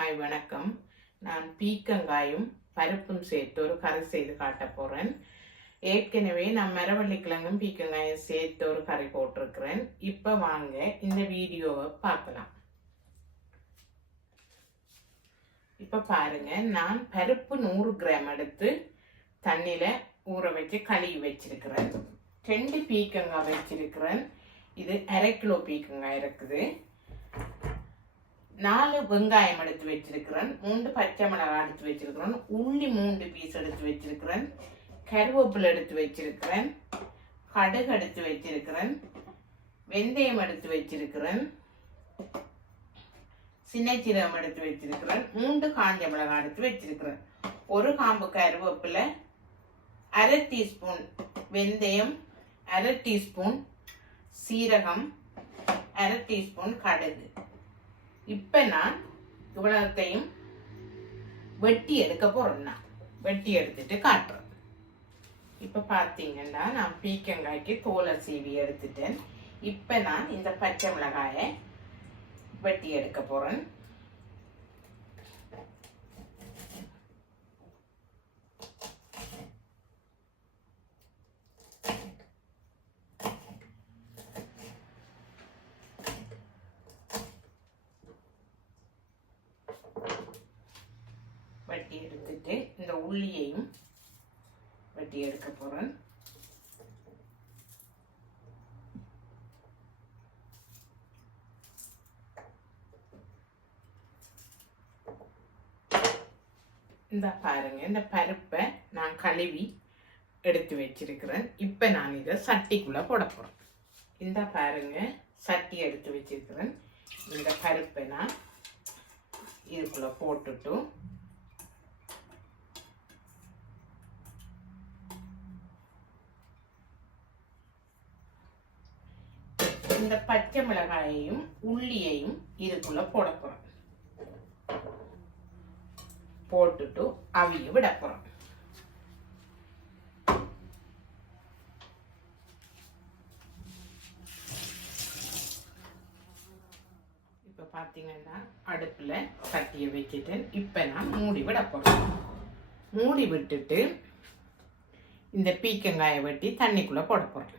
Hi வணக்கம். நான் பீக்கங்காயும் பருப்பும் சேர்த்து ஒரு கறி செய்து காட்ட போகிறேன் ஏற்கனவே நான் மரவள்ளிக்கிழங்கும் பீக்கங்காயும் சேர்த்து ஒரு கறி போட்டிருக்கிறேன். இப்போ வாங்க இந்த வீடியோவை பார்க்கலாம். இப்போ பாருங்க நான் பருப்பு நூறு கிராம் எடுத்து தண்ணியில் ஊற வச்சு கழுவி வச்சிருக்கிறேன். ரெண்டு பீக்கங்காய் வச்சிருக்கிறேன். இது அரை கிலோ பீக்கங்காய் இருக்குது. நாலு வெங்காயம் எடுத்து வச்சிருக்கிறேன். மூன்று பச்சை மிளகாய் எடுத்து வச்சிருக்கிறேன். உள்ளி மூன்று பீஸ் எடுத்து வச்சிருக்கிறேன். கருவேப்பிலை எடுத்து வச்சிருக்கிறேன். கடுகு எடுத்து வச்சிருக்கிறேன். வெந்தயம் எடுத்து வச்சிருக்கிறேன். சின்னச்சீரகம் எடுத்து வச்சிருக்கிறேன். மூன்று காஞ்ச மிளகாய் எடுத்து வச்சிருக்கிறேன். ஒரு காம்பு கருவேப்பிலை அரை டீஸ்பூன் வெந்தயம் அரை டீஸ்பூன் சீரகம் அரை டீஸ்பூன் கடுகு. இப்போ நான் இவ்வளத்தையும் வெட்டி எடுக்க போகிறேன் நான் வெட்டி எடுத்துட்டு காட்டுறேன். இப்போ பார்த்தீங்கன்னா நான் பீக்கங்காய்க்கு தோலை சீவி எடுத்துட்டேன். இப்போ நான் இந்த பச்சை மிளகாயை வெட்டி எடுக்க போகிறேன் வெட்டி எடுத்துட்டு இந்த உள்ளியையும் வெட்டி எடுக்க போகிறேன் இந்த பாருங்க இந்த பருப்பை நான் கழுவி எடுத்து வச்சிருக்கிறேன். இப்போ நான் இதை சட்டிக்குள்ளே போட போகிறேன் இந்த பாருங்க சட்டி எடுத்து வச்சிருக்கிறேன். இந்த பருப்பை நான் இதுக்குள்ளே போட்டுட்டு இந்த பச்சை மிளகாயையும் உள்ளியையும் இதுக்குள்ள போட போறோம். போட்டுட்டு அவிய விட போறோம். இப்ப பாத்தீங்கன்னா அடுப்புல சட்டியை வச்சுட்டு இப்ப நான் மூடி விட போறேன் மூடி விட்டுட்டு இந்த பீக்கங்காயை வெட்டி தண்ணிக்குள்ள போட போறேன்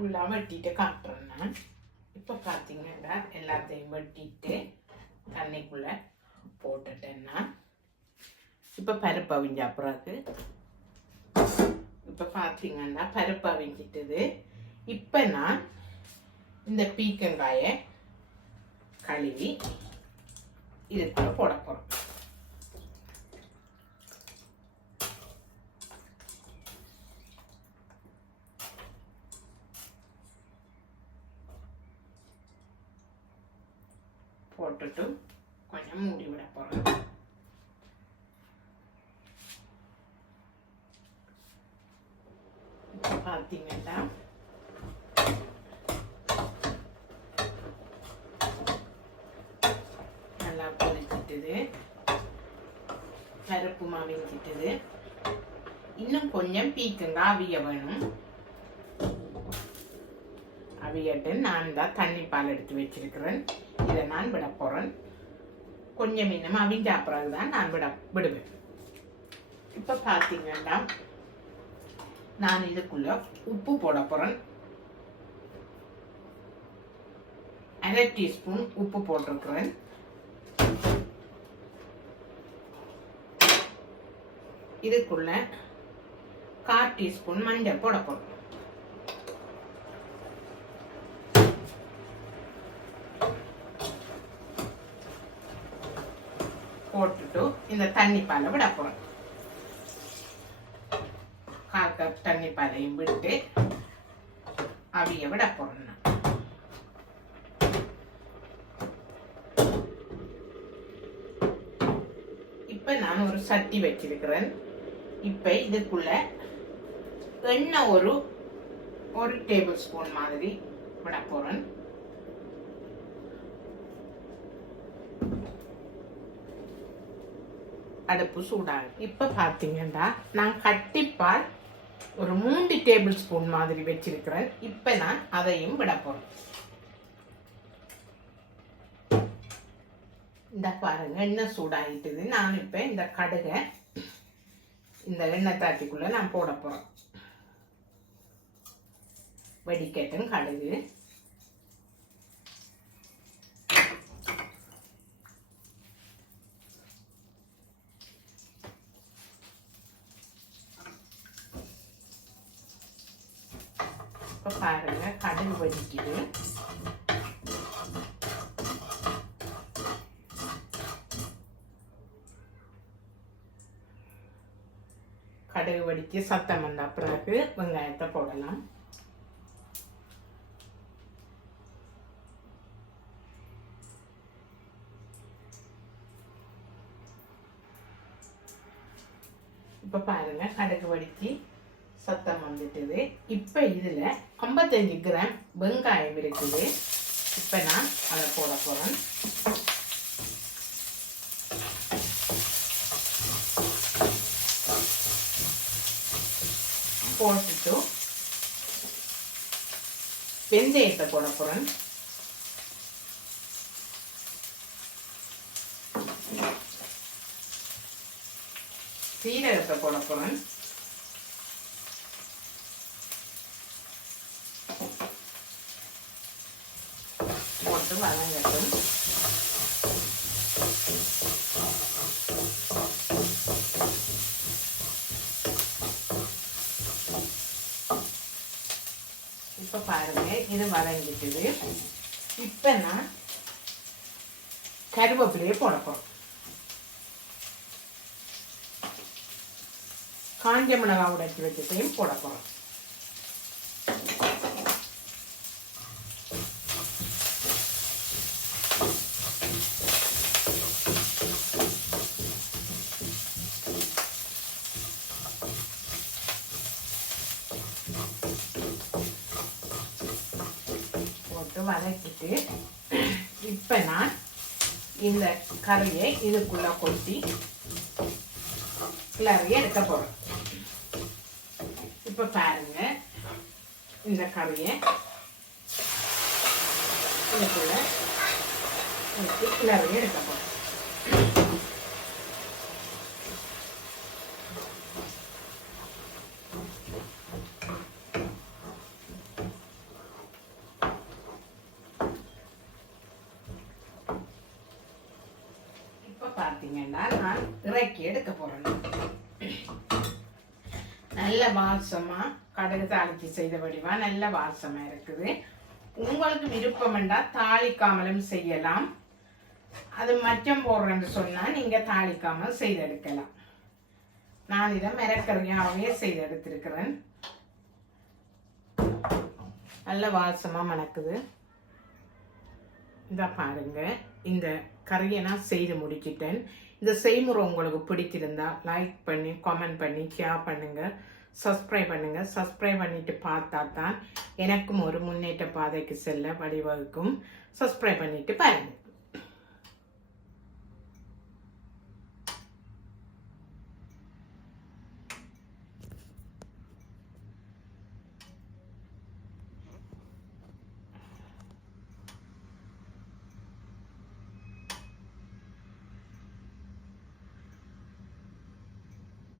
ஃபுல்லாக வெட்டிட்டு காட்டுறேன் நான் இப்போ பார்த்தீங்கன்னா எல்லாத்தையும் வெட்டிட்டு தண்ணிக்குள்ளே போட்டுட்டேன்னா இப்போ பருப்பு அவிஞ்ச பிறகு இப்போ பார்த்தீங்கன்னா பருப்பு அவிஞ்சிட்டது. இப்போ நான் இந்த பீக்கங்காயை கழுவி இதுக்குள்ள போட போகிறேன் போட்டுட்டு கொஞ்சம் மூடி விட போகிறேன் இப்போ பார்த்தீங்கன்னா நல்லா கொதிச்சிட்டுது கருப்பு மாவிஞ்சிட்டுது. இன்னும் கொஞ்சம் பீக்குங்க அவிய வேணும். அவியட்டு நான் தான் தண்ணி பால் எடுத்து வச்சிருக்கிறேன். இதை நான் விட போகிறேன் கொஞ்சம் இன்னும் அவிஞ்ச பிறகு தான் நான் விட விடுவேன். இப்போ பார்த்தீங்கன்னா நான் இதுக்குள்ள உப்பு போட போகிறேன் அரை டீஸ்பூன் உப்பு போட்டிருக்கிறேன். இதுக்குள்ள கால் டீஸ்பூன் மஞ்சள் போட போகிறோம் போட்டுட்டு இந்த தண்ணி பாலை விட போகிறோம் கால் கப் தண்ணி பாலையும் விட்டு அவிய விட போகிறோம் இப்போ நான் ஒரு சட்டி வச்சிருக்கிறேன். இப்போ இதுக்குள்ள எண்ணெய் ஒரு ஒரு டேபிள் ஸ்பூன் மாதிரி விட போகிறேன் அடுப்பு சூடாகும் இப்போ பார்த்தீங்கன்னா நான் கட்டிப்பால் ஒரு மூன்று டேபிள் ஸ்பூன் மாதிரி வச்சிருக்கிறேன். இப்போ நான் அதையும் விட போகிறேன் இந்த பாருங்க எண்ணெய் சூடாகிட்டுது நான் இப்போ இந்த கடுகை இந்த எண்ணெய் தாட்டிக்குள்ளே நான் போட போகிறேன் வெடிக்கட்டும் கடுகு. இப்போ பாருங்க கடுகு வெடிக்குது கடுகு வெடித்து சத்தம் வந்த பிறகு வெங்காயத்தை போடலாம் இப்போ பாருங்க கடுகு வடித்து சத்தம் வந்துட்டுது. இப்போ இதில் ஐம்பத்தஞ்சு கிராம் வெங்காயம் இருக்குது. இப்போ நான் அதை போட போகிறேன் போட்டுட்டு வெந்தயத்தை போட போகிறேன் சீரகத்தை போட போகிறேன் வதங்கட்டும் இப்போ பாருங்க இது வதங்கிட்டுது. இப்போ நான் கருவேப்பிலையை போட காஞ்ச மிளகாவோட உடைச்சி வச்சதையும் போட போகிறோம் போட்டு விட்டு இப்போ நான் இந்த கறியை இதுக்குள்ள கொட்டி கிளறிய எடுக்க போகிறேன் இப்போ பாருங்க இந்த கறியை இதுக்குள்ள ஊற்றி கிளறிய எடுக்க போகிறேன் இப்போ பார்த்தீங்கன்னா நான் இறக்கி எடுக்க போகிறேன் நல்ல வாசமா கடுகு தாளிச்சு செய்த வடிவா நல்ல வாசமா இருக்குது. உங்களுக்கு விருப்பம் என்றால் தாளிக்காமலும் செய்யலாம். அது மச்சம் போடுறேன்னு சொன்னா நீங்க தாளிக்காமல் செய்தெடுக்கலாம். நான் இதை மிரக்கறியாகவே செய்தெடுத்திருக்கிறேன். நல்ல வாசமா மணக்குது. இந்த பாருங்க. இந்த கறியை நான் செய்து முடிச்சிட்டேன். இந்த செய்முறை உங்களுக்கு பிடிச்சிருந்தா லைக் பண்ணி கமெண்ட் பண்ணி ஷேர் பண்ணுங்க. சப்ஸ்கிரைப் பண்ணுங்க. சப்ஸ்கிரைப் பண்ணிட்டு பார்த்தா தான் எனக்கும் ஒரு முன்னேற்ற பாதைக்கு செல்ல வழிவகுக்கும். சப்ஸ்கிரைப் பண்ணிட்டு பாருங்க.